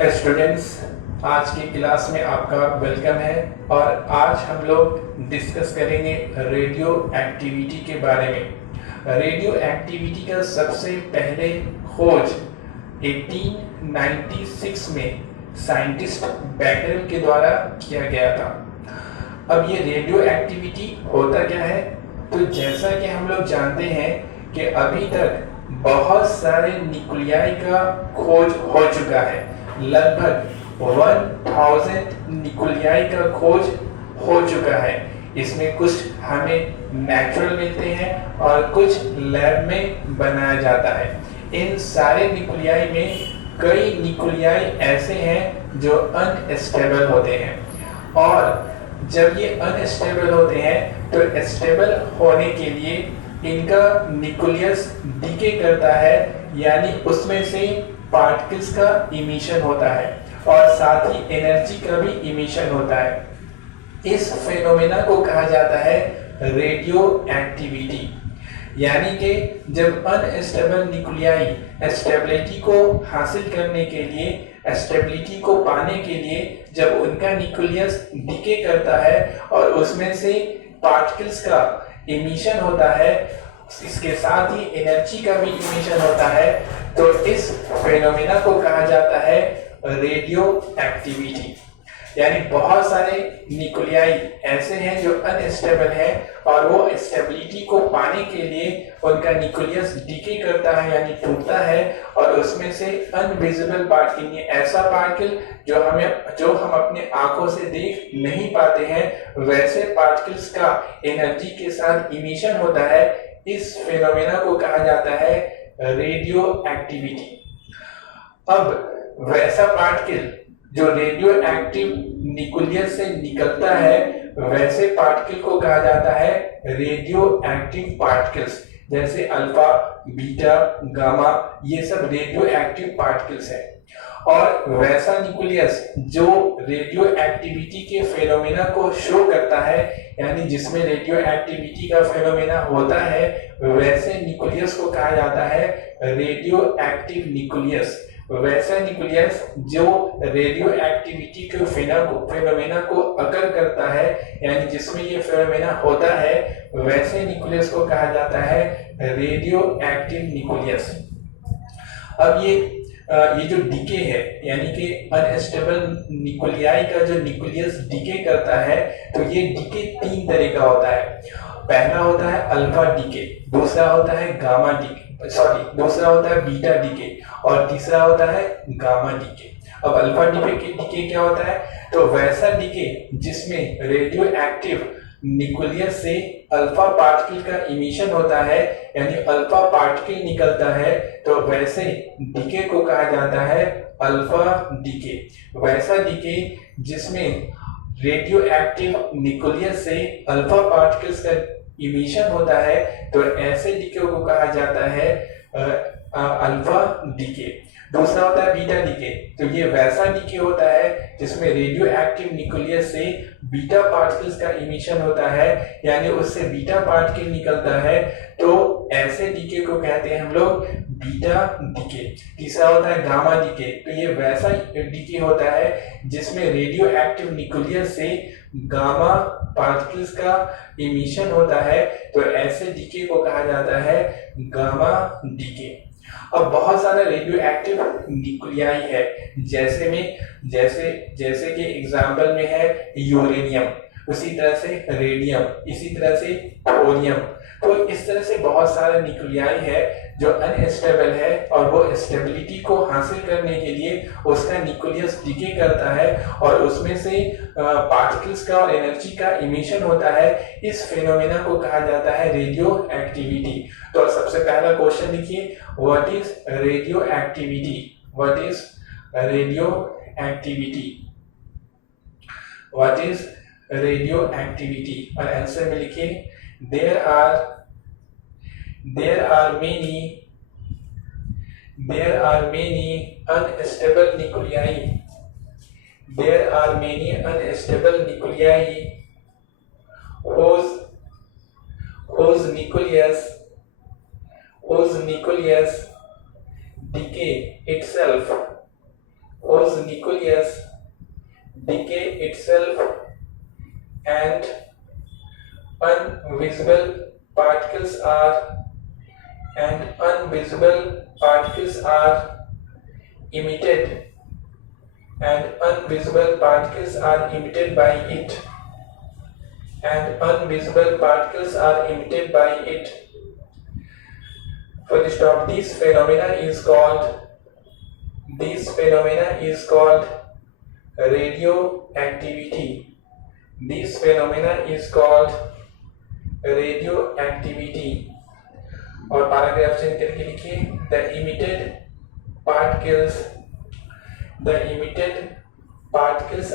Students, आज की class में आपका वेलकम है और आज हम लोग डिस्कस करेंगे रेडियो एक्टिविटी के बारे में। रेडियो एक्टिविटी का सबसे पहले खोज 1896 में साइंटिस्ट बैकरेल के द्वारा किया गया था। अब ये रेडियो एक्टिविटी होता क्या है? तो जैसा कि हम लोग जानते हैं कि अभी तक बहुत सारे न्यूक्लियाई का खोज हो चुका है। लगभग 1000 न्यूक्लियाई का खोज हो चुका है। इसमें कुछ हमें नेचुरल मिलते हैं और कुछ लैब में बनाया जाता है। इन सारे न्यूक्लियाई में कई न्यूक्लियाई ऐसे हैं जो अनस्टेबल होते हैं, और जब ये अनस्टेबल होते हैं तो स्टेबल होने के लिए इनका न्यूक्लियस डीके करता है, यानी उसमें से पार्टिकल्स का इमिशन होता है और साथ ही एनर्जी का भी इमिशन होता है। इस फेनोमेना को कहा जाता है रेडियो एक्टिविटी। यानी कि जब अनस्टेबल न्यूक्लियाई स्टेबिलिटी को हासिल करने के लिए, स्टेबिलिटी को पाने के लिए जब उनका न्यूक्लियस डीके करता है और उसमें से पार्टिकल्स का इमिशन होता है, इसके साथ ही एनर्जी का भी इमिशन होता है, तो इस फेनोमेना को कहा जाता है रेडियो एक्टिविटी। यानी बहुत सारे न्यूक्लियाई ऐसे हैं जो अनस्टेबल हैं और वो स्टेबिलिटी को पाने के लिए उनका न्यूक्लियस डीके करता है, यानी टूटता है, और उसमें से अनविजिबल पार्टिकल, ऐसा पार्टिकल जो हम अपने आंखों से देख नहीं पाते हैं, वैसे पार्टिकल्स का एनर्जी के साथ इमिशन होता है। इस फेनोमेना को कहा जाता है रेडियो एक्टिविटी। अब वैसा पार्टिकल जो रेडियो एक्टिव न्यूक्लियस से निकलता है, वैसे पार्टिकल को कहा जाता है रेडियो एक्टिव पार्टिकल्स। जैसे अल्फा, बीटा, गामा, ये सब रेडियो एक्टिव पार्टिकल्स है। और वैसा न्यूक्लियस जो रेडियो एक्टिविटी के फेनोमेना को शो करता है, यानी जिसमें रेडियो एक्टिविटी का फेनोमेना होता है, वैसे न्यूक्लियस को कहा जाता है रेडियो एक्टिव न्यूक्लियस। वैसा न्यूक्लियस जो रेडियो एक्टिविटी के फेनोमेना को अकर करता है, यानी जिसमें ये फेनोमेना होता है, वैसे न्यूक्लियस को कहा जाता है रेडियो एक्टिव न्यूक्लियस। अब ये जो डीके है, यानी कि अनस्टेबल न्यूक्लियाई का जो न्यूक्लियस डीके करता है, तो ये डीके 3 तरह का होता है। पहला होता है अल्फा डीके, दूसरा होता है दूसरा होता है बीटा डीके, और तीसरा होता है गामा डीके। अब अल्फा डीके क्या होता है? तो वैसा डीके जिसमें रेडियो एक्टिव न्यूक्लियस से अल्फा पार्टिकल का इमिशन होता है, यानी अल्फा पार्टिकल निकलता है, तो वैसे डीके को कहा जाता है अल्फा डीके। वैसा डीके जिसमें रेडियो एक्टिव न्यूक्लियस से अल्फा पार्टिकल्स का इमिशन होता है, तो ऐसे डीके को कहा जाता है अल्फा डीके। दूसरा होता है बीटा डीके, तो ये वैसा डीके होता है जिसमें रेडियो एक्टिव न्यूक्लियस से बीटा पार्टिकल्स का इमिशन होता है, यानी उससे बीटा पार्टिकल निकलता है, तो ऐसे डीके को कहते हैं हम लोग बीटा डीके। तीसरा होता है गामा डीके, तो ये वैसा डीके होता है जिसमें रेडियो एक्टिव न्यूक्लियस से गामा पार्टिकल्स का इमिशन होता है, तो ऐसे डीके को कहा जाता है गामा डीके। अब बहुत सारा रेडियो एक्टिव न्यूक्लियाई है, जैसे कि एग्जाम्पल में है यूरेनियम, उसी तरह से रेडियम, इसी तरह से थोरियम। तो इस तरह से बहुत सारे न्यूक्लियाई है जो अनस्टेबल है, और वो स्टेबिलिटी को हासिल करने के लिए उसका न्यूक्लियस डीके करता है और उसमें से पार्टिकल्स का और एनर्जी का इमिशन होता है। इस फेनोमेना को कहा जाता है रेडियो एक्टिविटी। तो सबसे पहला क्वेश्चन लिखिए, what is radio activity? What is radio activity? What is radio activity? और आंसर में लिखिए, there are many unstable nuclei. There are many unstable nuclei whose nucleus decay itself whose nucleus decay itself and invisible particles are emitted and invisible particles are emitted by it First stop, this phenomena is called radioactivity. और paragraph change करके लिखिए the emitted particles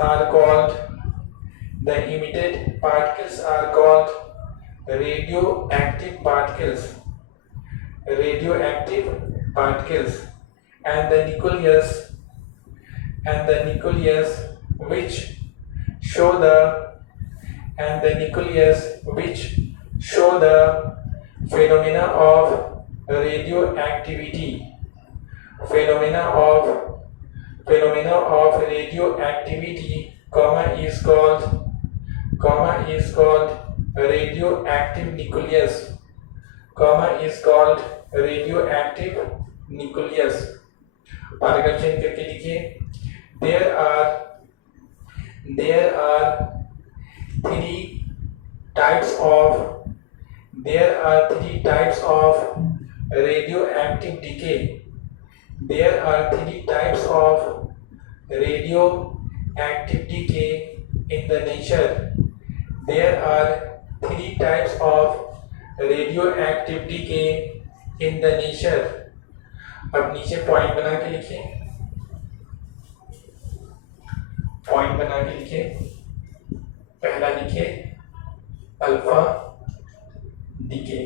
are called radioactive particles and the nucleus which show the phenomena of radioactivity is called radioactive nucleus. Paragraph change करके लिखिए there are three types of radioactive decay. In the nature. अब नीचे point बना के लिखिए पहला लिखिए alpha decay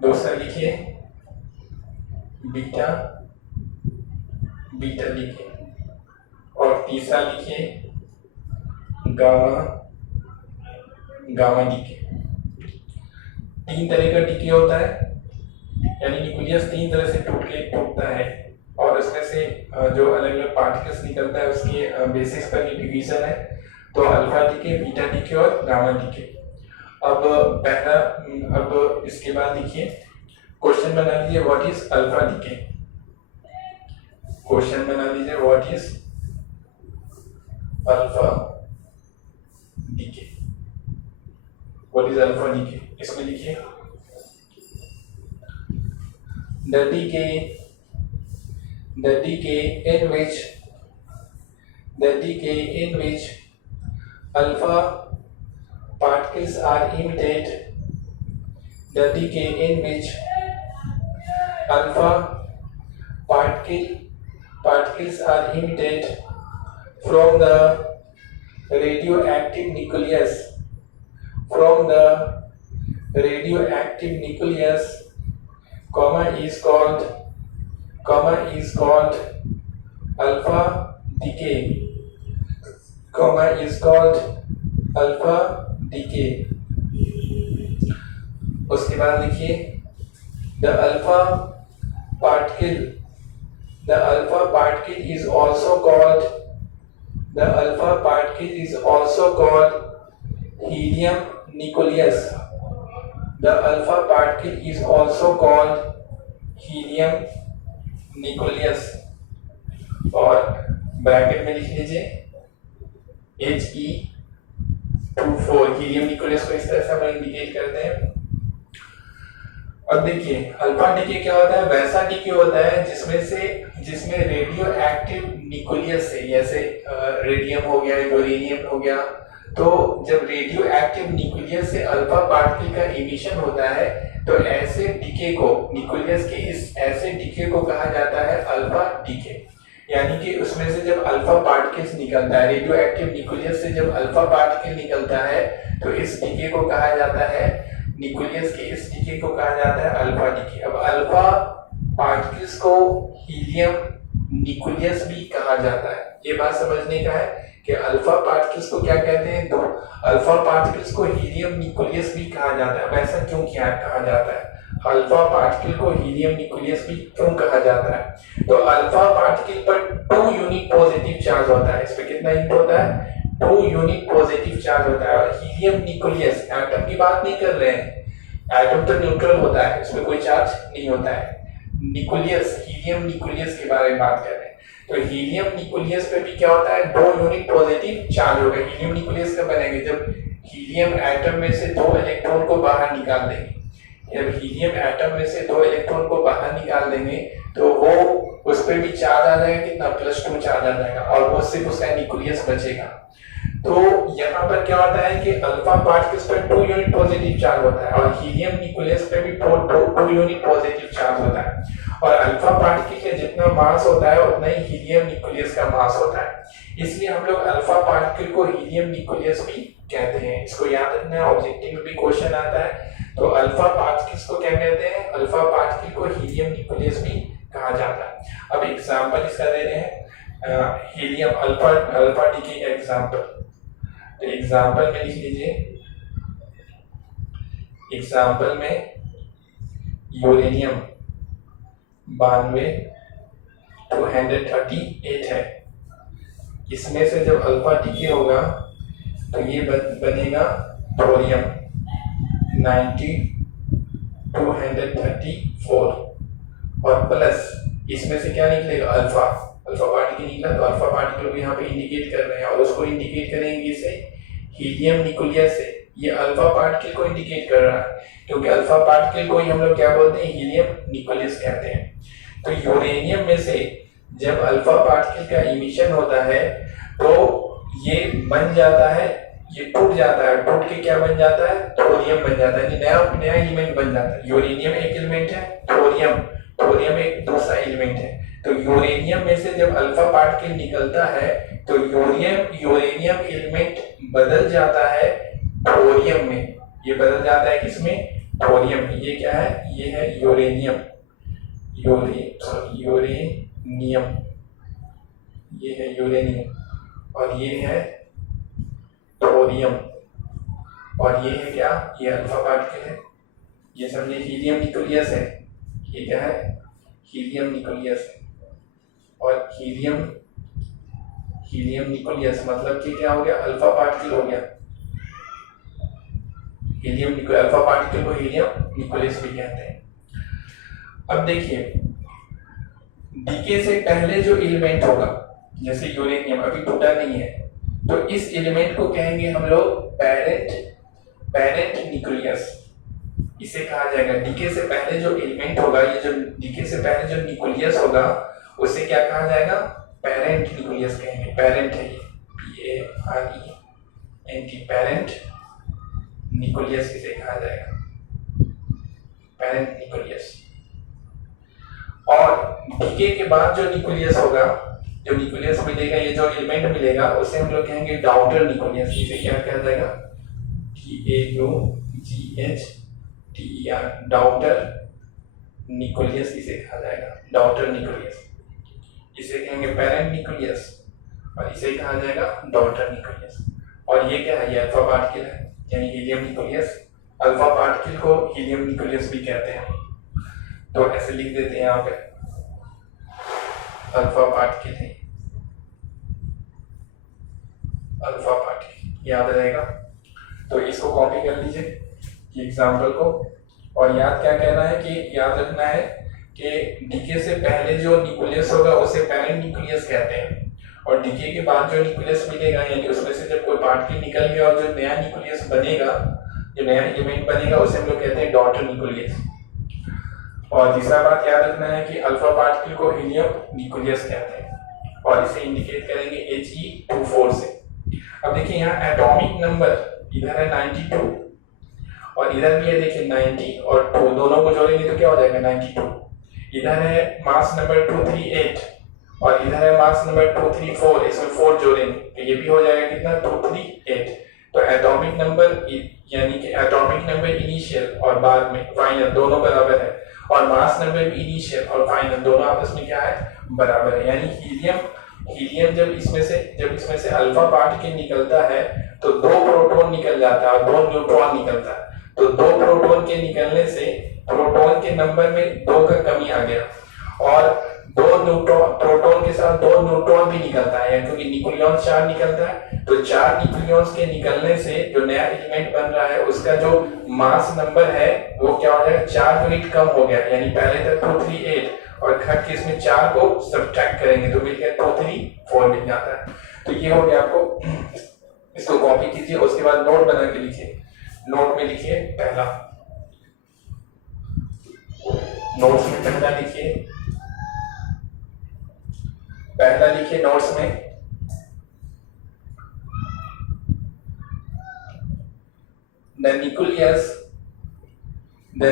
दूसरा लिखिए बीटा डीके और तीसरा लिखिए गामा डीके। 3 तरह का डीके होता है, यानी न्यूक्लियस 3 तरह से टूटता है और उसमें से जो अलग अलग पार्टिकल्स निकलता है उसके बेसिस पर ये डिवीजन है। तो अल्फा डीके, बीटा डीके और गामा डीके। अब इसके बाद लिखिए क्वेश्चन बना लीजिए व्हाट इज अल्फा डीके। इसमें लिखिए the decay in which alpha particles are emitted from the radioactive nucleus is called alpha decay. उसके बाद लिखिए the alpha particle is also called helium nucleus. और ब्रैकेट में लिख लीजिए He24 हीलियम न्यूक्लियस को इस तरह से हम इंडिकेट करते हैं। अब देखिए अल्फा डीके क्या होता है, वैसा डीके होता है जिसमें रेडियो एक्टिव न्यूक्लियस है, जैसे रेडियम हो गया, यूरेनियम हो गया। तो जब रेडियो एक्टिव न्यूक्लियस से अल्फा पार्टिकल का इमिशन होता है तो ऐसे डीके को न्यूक्लियस के ऐसे डीके को कहा जाता है अल्फा डीके। यानी कि उसमें से जब अल्फा पार्टिकल्स निकलता है, रेडियो एक्टिव न्यूक्लियस से जब अल्फा पार्टिकल निकलता है तो इस डीके को कहा जाता है, न्यूक्लियस के इस डीके को कहा जाता है अल्फा डीके। अब अल्फा पार्टिकल्स को हीलियम न्यूक्लियस भी कहा जाता है। ये बात समझने का है कि अल्फा पार्टिकल्स को क्या कहते हैं, अल्फा पार्टिकल्स को हीलियम न्यूक्लियस भी कहा जाता है। वैसा क्यों कहा जाता है? अल्फा पार्टिकल को हीलियम न्यूक्लियस भी क्यों कहा जाता है? तो अल्फा पार्टिकल पर 2 यूनिट पॉजिटिव चार्ज होता है। इस पे कितना यूनिट होता है? 2 यूनिट पॉजिटिव चार्ज होता है। और हीलियम न्यूक्लियस, एटम की बात नहीं कर रहे हैं, एटम तो न्यूट्रल होता है, इसमें कोई चार्ज नहीं होता है। न्यूक्लियस, हीलियम न्यूक्लियस के बारे में बात कर रहे हैं। तो हीलियम न्यूक्लियस पे भी क्या होता है? 2 यूनिट पॉजिटिव चार्ज होगा। हीलियम न्यूक्लियस कब बनेंगे? जब हीलियम एटम में से 2 इलेक्ट्रॉन को बाहर निकाल देंगे। जब हीलियम एटम में से 2 इलेक्ट्रॉन को बाहर निकाल देंगे तो वो उस पर भी चार्ज आ जाएगा, कितना? +2 चार्ज आ जाएगा, और वो सिर्फ उसका न्यूक्लियस बचेगा। तो यहाँ पर क्या होता है कि अल्फा पार्टिकल्स पर 2 यूनिट पॉजिटिव चार्ज होता है और हीलियम न्यूक्लियस पे भी 2 यूनिट पॉजिटिव चार्ज होता है। और अल्फा पार्टिकल का जितना मास होता है उतना ही हीलियम न्यूक्लियस का मास होता है। इसलिए हम लोग अल्फा पार्टिकल को हीलियम न्यूक्लियस भी कहते हैं। इसको याद रखना है, ऑब्जेक्टिव में भी क्वेश्चन आता है। तो अल्फा पार्टिकल्स को क्या कहते हैं? अल्फा पार्टिकल को हीलियम न्यूक्लियस भी कहा जाता है। अब एग्जांपल इसका दे रहे हैं, हीलियम अल्फा डी का एग्जांपल। तो एग्जांपल में लिख लीजिए, एग्जांपल में यूरेनियम 92 238 है। इसमें से जब अल्फा डी होगा तो ये बनेगा थोरियम 90 234 और प्लस इसमें से क्या निकलेगा? अल्फा पार्टिकल निकला। तो अल्फा पार्टिकल को यहाँ पे इंडिकेट कर रहे हैं और उसको इंडिकेट करेंगे इसे हीलियम न्यूक्लियस से। ये अल्फा पार्टिकल को इंडिकेट कर रहा है क्योंकि अल्फा पार्टिकल को ही हम लोग क्या बोलते हैं? हीलियम न्यूक्लियस कहते हैं। तो यूरेनियम में से जब अल्फा पार्टिकल का इमिशन होता है तो ये बन जाता है, ये टूट जाता है, टूट के क्या बन जाता है? थोरियम बन जाता है, नया एलिमेंट बन जाता है। यूरेनियम एक एलिमेंट है, थोरियम एक दूसरा एलिमेंट है। तो यूरेनियम में से जब अल्फा पार्टिकल निकलता है तो यूरेनियम एलिमेंट बदल जाता है थोरियम में। ये बदल जाता है किसमें? थोरियम में। ये क्या है? ये है यूरेनियम, ये है यूरेनियम और ये है थोरियम और ये है क्या? ये अल्फा पार्टिकल है। ये समझिए हीलियम न्यूक्लियस है। ये क्या है? हीलियम न्यूक्लियस है। और हीलियम न्यूक्लियस मतलब कि क्या हो गया? अल्फा पार्टिकल हो गया। अल्फा पार्टिकल को हीलियम न्यूक्लियस भी कहते हैं। अब देखिए, डीके से पहले जो एलिमेंट होगा, जैसे यूरेनियम अभी टूटा नहीं है, तो इस एलिमेंट को कहेंगे हम लोग पेरेंट न्यूक्लियस, इसे कहा जाएगा। डीके से पहले जो एलिमेंट होगा, ये जो डीके से पहले जो न्यूक्लियस होगा उसे क्या कहा जाएगा? पेरेंट न्यूक्लियस कहेंगे। पेरेंट है ये, PARENT, पेरेंट न्यूक्लियस इसे कहा जाएगा, पेरेंट न्यूक्लियस। और डीके के बाद जो न्यूक्लियस होगा, जो न्यूक्लियस मिलेगा, ये जो एलिमेंट मिलेगा उसे हम लोग कहेंगे डॉटर न्यूक्लियस। इसे क्या कहा जाएगा? DAUGHTER, डॉटर न्यूक्लियस इसे कहा जाएगा, डॉटर न्यूक्लियस। इसे कहेंगे पेरेंट न्यूक्लियस और इसे कहा जाएगा डॉटर न्यूक्लियस। और ये क्या है? ये अल्फा पार्टिकल है, यानी हीलियम न्यूक्लियस। अल्फा पार्टिकल को हीलियम न्यूक्लियस भी कहते हैं। तो ऐसे लिख देते हैं यहाँ पे, अल्फा पार्टिकल है, अल्फा पार्टिकल याद रहेगा। तो इसको कॉपी कर लीजिए एग्जाम्पल को। और याद क्या कहना है कि याद रखना है कि डीके से पहले जो न्यूक्लियस होगा उसे पेरेंट न्यूक्लियस कहते हैं और डीके के बाद जो न्यूक्लियस मिलेगा, यानी उसमें से जब कोई पार्टिकल निकल गया और जो नया न्यूक्लियस बनेगा, जो नया एलिमेंट बनेगा, उसे हम लोग कहते हैं डॉटर न्यूक्लियस। और तीसरा बात याद रखना है कि अल्फा पार्टिकल को हीलियम न्यूक्लियस कहते हैं और इसे इंडिकेट करेंगे He24 से। अब देखिए यहाँ एटॉमिक नंबर इधर है 92 और इधर भी है, देखिए 90 और 2, दोनों को जोड़ेंगे तो क्या हो जाएगा? 92। इधर है मास नंबर 238 और इधर है मास नंबर 234, इसमें 4 जोड़ेंगे तो ये भी हो जाएगा कितना? 238। तो एटॉमिक नंबर यानी कि एटॉमिक नंबर इनिशियल और बाद में फाइनल दोनों बराबर है और मास नंबर भी इनिशियल और फाइनल दोनों आपस में क्या है? बराबर है। यानी हीलियम जब इसमें से अल्फा पार्टिकल निकलता है तो 2 प्रोटॉन निकल जाता है और 2 न्यूट्रॉन निकलता है। तो 2 प्रोटॉन के निकलने से प्रोटॉन के नंबर में 2 का कमी आ गया और 2 न्यूट्रॉन, प्रोटॉन के साथ 2 न्यूट्रॉन भी निकलता है, क्योंकि न्यूक्लियॉन 4 निकलता है, तो 4 न्यूक्लियॉन्स के निकलने से जो नया एलिमेंट बन रहा है उसका जो मास नंबर है वो क्या हो जाएगा, 4 यूनिट कम हो गया, यानी पहले तक 238 और घट के इसमें 4 को सब्ट्रैक्ट करेंगे तो मिल गया 234 मिल जाता है। तो ये हो गया, आपको इसको कॉपी कीजिए, उसके बाद नोट बना के लिखिए। नोट में लिखिए पहला, नोट्स में पहला लिखिए, पहला लिखिए नोट्स में, the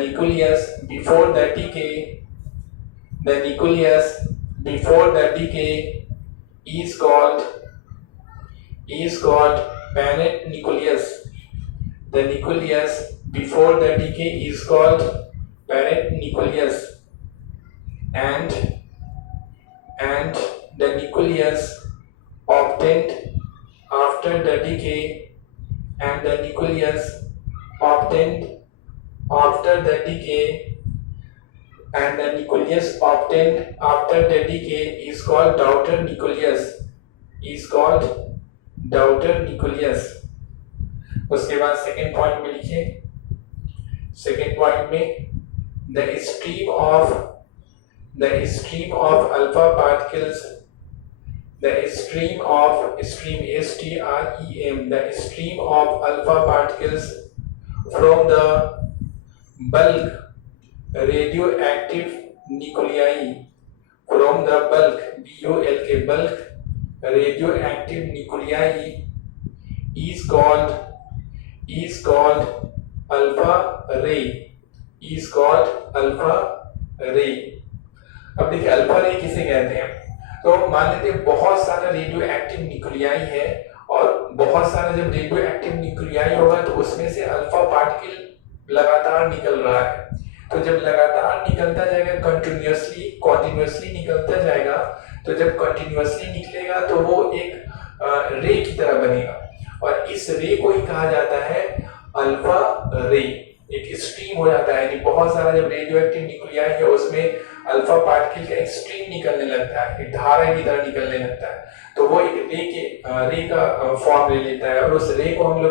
nucleus before the decay, the nucleus before the decay is called parent nucleus. The nucleus before the decay is called parent nucleus, and the nucleus obtained after the decay, and the nucleus obtained after the decay, and the nucleus obtained after the decay is called daughter nucleus, is called daughter nucleus. उसके बाद second point में लिखिए, second point में the stream of alpha particles, the stream STREM, the stream of alpha particles from the bulk radioactive nuclei, from the bulk radioactive nuclei is called alpha ray, is called alpha ray. अब देखिए alpha रे किसे कहते हैं, तो मान लेते हैं बहुत सारा रेडियो एक्टिव न्यूक्लियाई है और बहुत सारा जब रेडियो एक्टिव न्यूक्लियाई होगा तो उसमें से अल्फा पार्टिकल लगातार निकल रहा है, तो जब लगातार निकलता जाएगा कंटिन्यूअसली निकलता जाएगा, तो जब कंटिन्यूअसली निकलेगा तो वो एक रे की तरह बनेगा और इस रे को ही कहा जाता है अल्फा रे। एक स्ट्रीम हो जाता है, यानी बहुत सारा जब रेडियो एक्टिव न्यूक्लियाई है उसमें अल्फा पार्टिकल का एक स्ट्रीम निकलने लगता है, एक धारा की तरह निकलने लगता है, तो वो एक रे का फॉर्म ले लेता है और उस रे को हम लोग